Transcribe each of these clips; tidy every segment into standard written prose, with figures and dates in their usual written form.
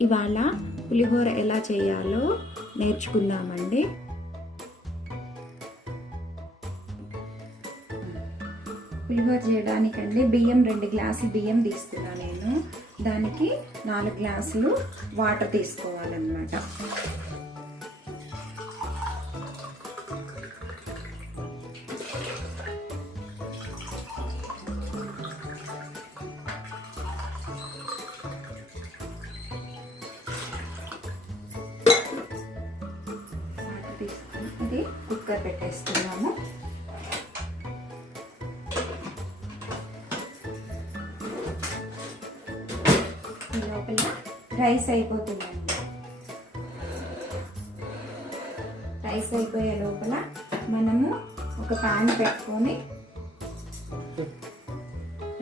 ఇవాళ పులిహోర ఎలా చేయాలో నేర్చుకుందామండి. పులిహోర చేయడానికండి బియ్యం 2 గ్లాసులు బియ్యం తీసుకున్నా నేను. దానికి 4 గ్లాసులు వాటర్ తీసుకోవాలన్నమాట. ఇది కుక్కర్ పెట్టేస్తున్నాము. ఈ లోపల రైస్ అయిపోతుందండి. రైస్ అయిపోయే లోపల మనము ఒక ప్యాన్ పెట్టుకొని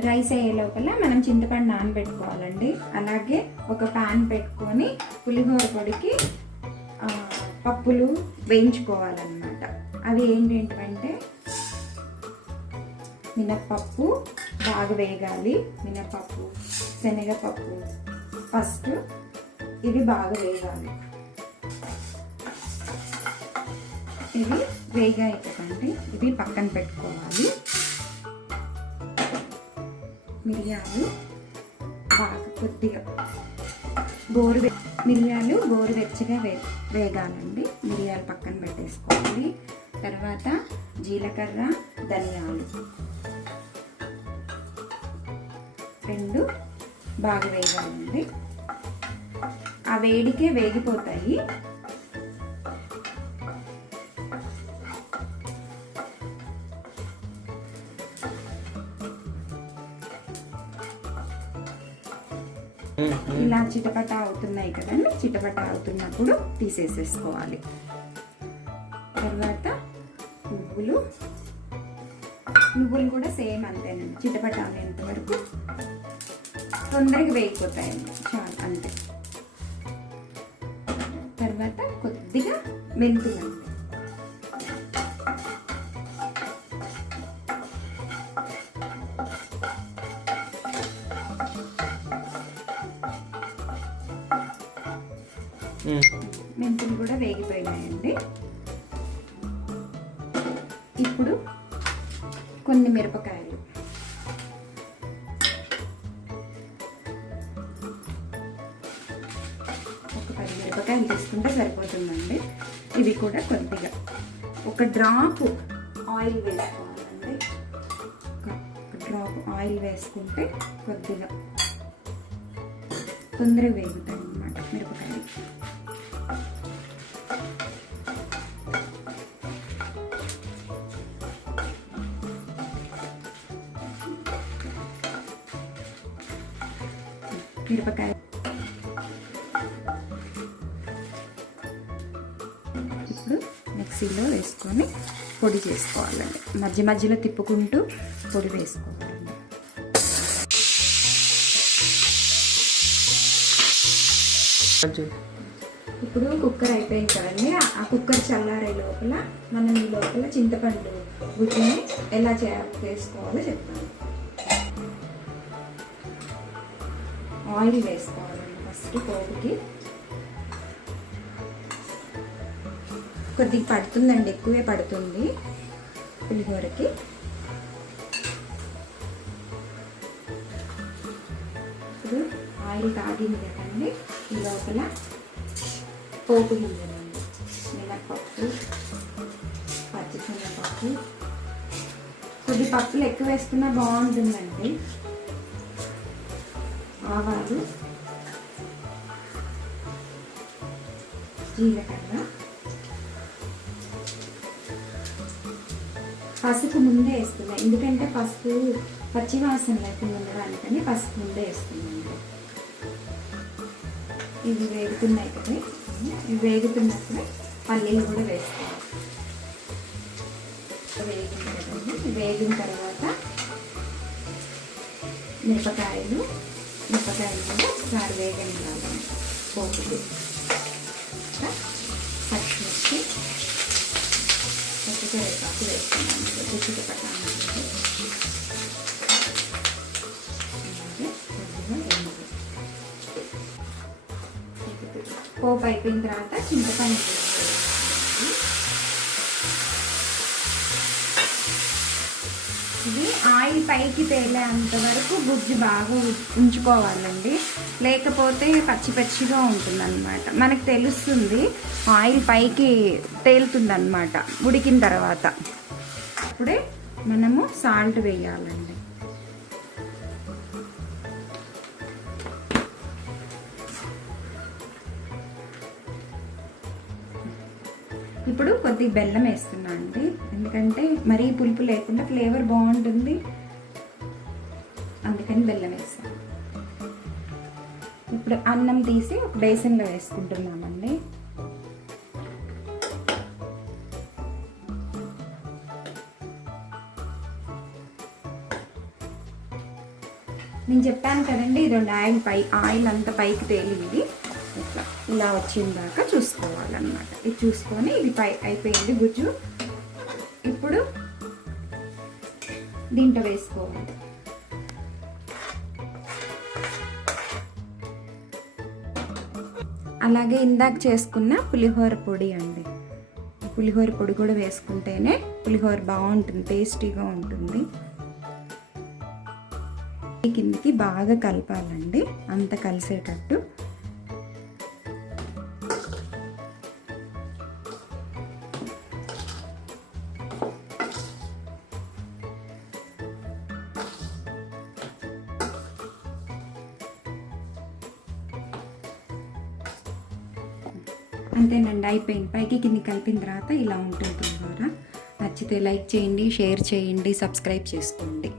రైస్ అయ్యే లోపల మనం చింతపండు నానబెట్టుకోవాలండి. అలాగే ఒక ప్యాన్ పెట్టుకొని పులిహోర పొడికి పప్పులు వేయించుకోవాలన్నమాట. అవి ఏంటంటే మినప్పప్పు బాగా వేగాలి. మినప్పప్పు, శనగపప్పు ఫస్ట్ ఇవి బాగా వేగాలి. ఇవి వేగాయి కదండి, ఇవి పక్కన పెట్టుకోవాలి. మిరియాలు బాగా కొద్దిగా మిరియాలు గోరువెచ్చగా వేగాలండి. మిరియాలు పక్కన పెట్టేసుకోవాలి. తర్వాత జీలకర్ర, ధనియాలు 2 బాగా వేగాలండి. ఆ వేడికే వేగిపోతాయి. ఇలా చిటపట అవుతున్నాయి కదండి. చిటపట అవుతున్నప్పుడు తీసేసేసుకోవాలి. తర్వాత నువ్వులు కూడా సేమ్ అంతేనండి. చిటపట అనేంత వరకు తొందరగా వేగిపోతాయండి, చాలు అంతే. తర్వాత కొద్దిగా మెంతులండి. మెంతులు కూడా వేగిపోయినాయండి. ఇప్పుడు కొన్ని మిరపకాయలు, ఒక 10 మిరపకాయలు తీసుకుంటే సరిపోతుందండి. ఇవి కూడా కొద్దిగా ఒక డ్రాప్ ఆయిల్ వేసుకోవాలండి. ఒక డ్రాప్ ఆయిల్ వేసుకుంటే కొద్దిగా తొందరగా వేగుతాయి అన్నమాట మిరపకాయలు. మిరపకాయ ఇప్పుడు మిక్సీలో వేసుకొని పొడి చేసుకోవాలండి. మధ్య మధ్యలో తిప్పుకుంటూ పొడి వేసుకోవాలండి. ఇప్పుడు కుక్కర్ అయిపోయింది కదండి. ఆ కుక్కర్ చల్లారే లోపల మనం ఈ లోపల చింతపండు గుజ్జుని ఎలా చేసుకోవాలో చెప్తాను. ఆయిల్ వేసుకోవాలండి ఫస్ట్ పోపుకి. కొద్దిగా పడుతుందండి, ఎక్కువే పడుతుంది పులిహోరకి. ఇప్పుడు ఆయిల్ కాగింది కదండి. ఈ లోపల పోపు గింజలండి, మినప్పప్పు, పచ్చిశనగపప్పు, కొద్ది పప్పులు ఎక్కువ వేసుకున్నా బాగుంటుందండి. ఆవాలు, జీలకర్ర, పసుపు ముందే వేస్తున్నా. ఎందుకంటే పసుపు పచ్చివాసన లేకుండా ఉండడానికని పసుపు ముందే వేస్తున్నాను. ఇవి వేగుతున్నాయి కదా, ఇవి వేగుతున్నప్పుడు పల్లీలు కూడా వేసుకోవాలి. వేగిన తర్వాత మిరపకాయలు కూడా ఒకసారి వేగనివ్వాలి. పోపులు, పచ్చిమిర్చి, పచ్చికరేపాకు వేసుకున్నాను. కొద్దిగా పట్టాలి. అలాగే కొద్దిగా పోపు అయిపోయిన తర్వాత చింతపండు ఇది ఆయిల్ పైకి తేలేంత వరకు గుజ్జు బాగా ఉంచుకోవాలండి, లేకపోతే పచ్చి పచ్చిగా ఉంటుంది అనమాట. మనకు తెలుస్తుంది ఆయిల్ పైకి తేలుతుంది అనమాట ఉడికిన తర్వాత. అప్పుడే మనము సాల్ట్ వేయాలండి. ఇప్పుడు కొద్దిగా బెల్లం వేస్తున్నా అండి, ఎందుకంటే మరీ పులుపు లేకుండా ఫ్లేవర్ బాగుంటుంది, అందుకని బెల్లం వేస్తాను. ఇప్పుడు అన్నం తీసి ఒక బేసిన్లో వేసుకుంటున్నామండి. నేను చెప్పాను కదండి, ఇది ఆయిల్ అంతా పైకి తేలింది, ఇట్లా ఇలా వచ్చిందాకా చూసుకోవాలన్నమాట. ఇది చూసుకొని ఇది అయిపోయింది గుజ్జు. ఇప్పుడు దీంట్లో వేసుకోవాలి. అలాగే ఇందాక చేసుకున్న పులిహోర పొడి అండి, పులిహోర పొడి కూడా వేసుకుంటేనే పులిహోర బాగుంటుంది, టేస్టీగా ఉంటుంది. కిందికి బాగా కలపాలండి, అంత కలిసేటట్టు. అంతేనండి, అయిపోయింది. పైకి కింది కలిపిన తర్వాత ఇలా ఉంటుంది పులిహోర. నచ్చితే లైక్ చేయండి, షేర్ చేయండి, సబ్స్క్రైబ్ చేసుకోండి.